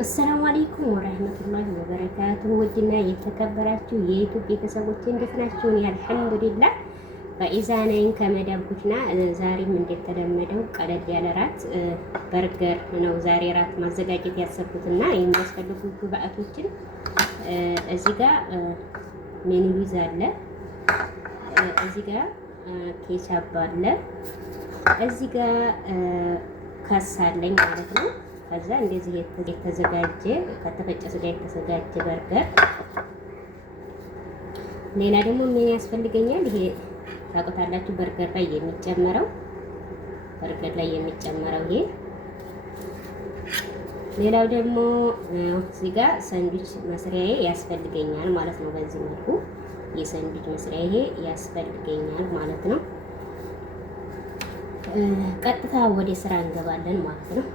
አሰላሙ አለይኩም ወራህመቱላሂ ወበረካቱሁ። ውድና የተከበራችሁ የዩቲዩብ ቤተሰቦች እንዴት ናችሁ? አልሐምዱሊላህ ፈኢዛ ነኝ ከመዳም ኩሽና። ዛሬም እንደተለመደው ቀለል ያለ ራት በርገር ነው ዛሬ ራት ማዘጋጀት ያሰብኩትና የሚያስፈልጉ ግብአቶችን እዚህ ጋር ሜኒዊዝ አለ፣ እዚህ ጋር ኬቻፕ አለ፣ እዚህ ጋር ካሳለኝ ማለት ነው። ከዛ እንደዚህ የተዘጋጀ ከተፈጨ ስጋ የተዘጋጀ በርገር። ሌላ ደግሞ ምን ያስፈልገኛል? ይሄ ታውቁታላችሁ፣ በርገር ላይ የሚጨመረው ይሄ። ሌላው ደግሞ እዚህ ጋር ሳንድዊች መስሪያዬ ያስፈልገኛል ማለት ነው። በዚህ መልኩ የሳንድዊች መስሪያዬ ያስፈልገኛል ማለት ነው። ቀጥታ ወደ ስራ እንገባለን ማለት ነው።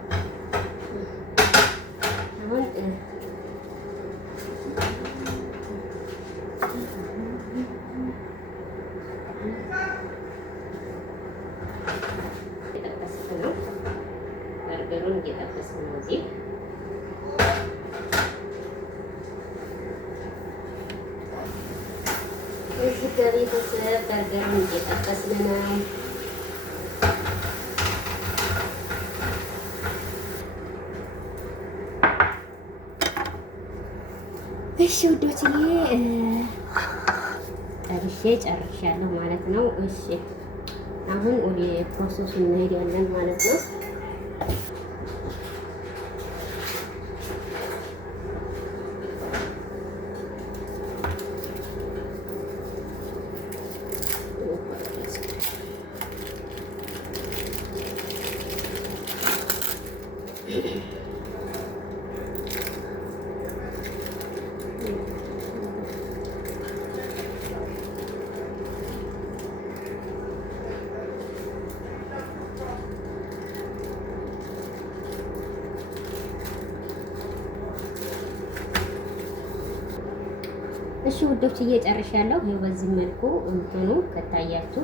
በርገሩን እየጠበስን ነው። እዚህ ከቤተሰብ በርገሩን እየጠበስን ነው። እሺ ውዶችዬ ጠብሼ ጨርሻለሁ ማለት ነው። እሺ አሁን ወደ ፕሮሰሱ እንሄዳለን ማለት ነው። እሺ ውዶች እየጨርሻለሁ። ይሄው በዚህ መልኩ እንትኑ ከታያችሁ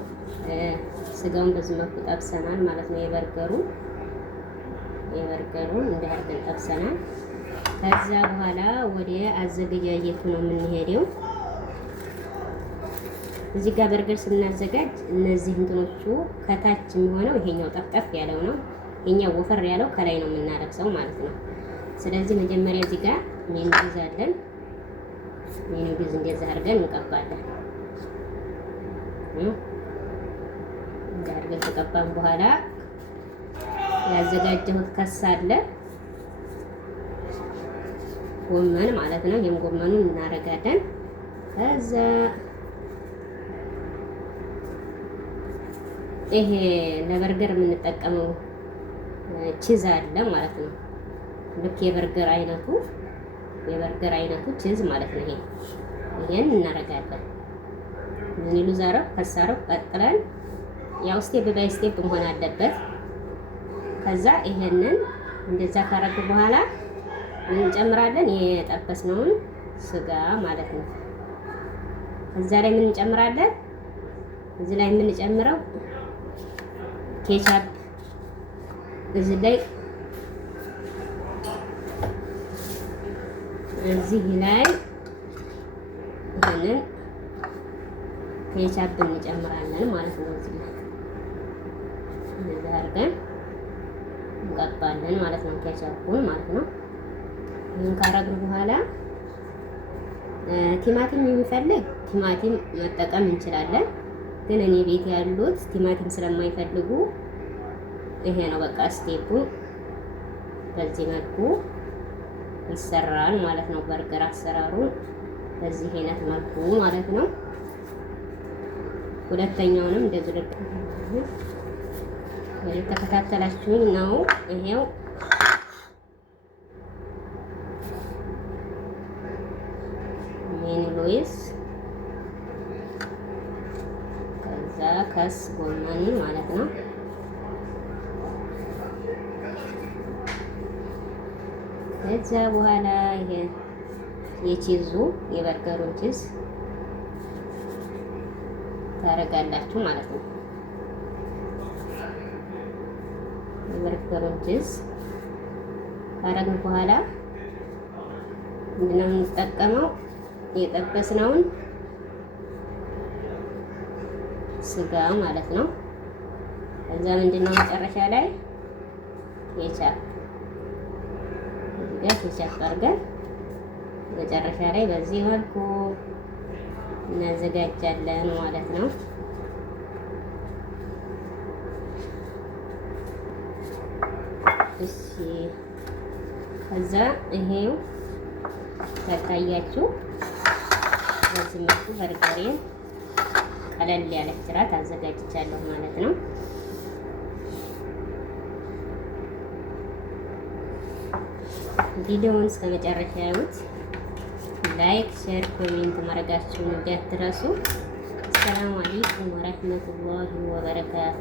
ስጋውን በዚህ መልኩ ጠብሰናል ማለት ነው። የበርገሩን እንደ አድርገን ጠብሰናል። ከዛ በኋላ ወደ አዘገጃጀቱ ነው የምንሄደው። እዚህ ጋር በርገር ስናዘጋጅ እነዚህ እንትኖቹ ከታች የሚሆነው ይሄኛው ጠፍጠፍ ያለው ነው፣ ይሄኛው ወፈር ያለው ከላይ ነው የምናረግሰው ማለት ነው። ስለዚህ መጀመሪያ እዚህ ጋር ሜኒዊዝ አለን። ሜኒዊዝ እንደዛ አድርገን እንቀባለን። አድርገን ከቀባን በኋላ ያዘጋጀሁት ከሳለ ጎመን ማለት ነው። ይሄን ጎመኑን እናረጋለን። ከዛ ይሄ ለበርገር የምንጠቀመው ቺዝ አለ ማለት ነው። ልክ የበርገር አይነቱ ቺዝ ማለት ነው። ይሄን እናረጋለን። ምን ይሉ ዛሬው ከሳረው ቀጥለን ያው ስቴፕ ባይ ስቴፕ መሆን አለበት። ከዛ ይሄንን እንደዛ ካረጉ በኋላ እንጨምራለን የጠበስነውን ስጋ ማለት ነው። እዛ ላይ ምን እንጨምራለን? እዚህ ላይ የምንጨምረው ኬቻፕ እዚህ ላይ ይሄንን ኬቻፕ እንጨምራለን ማለት ነው። እዚህ ላይ እንደዛ አድርገን እንቀባለን ማለት ነው። ኬቻፑን ማለት ነው። ይሄን ካረግን በኋላ ቲማቲም የሚፈልግ ቲማቲም መጠቀም እንችላለን። ግን እኔ ቤት ያሉት ቲማቲም ስለማይፈልጉ ይሄ ነው በቃ ስቴፑ። በዚህ መልኩ ይሰራል ማለት ነው። በርገር አሰራሩ በዚህ አይነት መልኩ ማለት ነው። ሁለተኛውንም እንደዚህ ተከታተላችሁኝ ነው። ይሄው ሜኒዊዝ ከዛ ከስ ጎመን ማለት ነው። ከዛ በኋላ ይሄ የቺዙ የበርገሩን ቺዝ ታረጋላችሁ ማለት ነው። የበርገሩን ቺዝ ካረግን በኋላ ምንድነው የምንጠቀመው? የጠበስነውን ስጋ ማለት ነው። ከዛ ምንድነው መጨረሻ ላይ ኬቻፕ ኬቻፕ አድርገን መጨረሻ ላይ በዚህ መልኩ እናዘጋጃለን ማለት ነው። እሺ ከዛ ይሄው ታያችሁ በዚህ መልኩ በርበሬን ቀለል ያለች ራት አዘጋጅቻለሁ ማለት ነው። ቪዲዮውን እስከ መጨረሻ ያዩት። ላይክ፣ ሼር፣ ኮሜንት ማድረጋችሁን እንዳትረሱ። ሰላም አለይኩም ወራህመቱላሂ ወበረካቱ።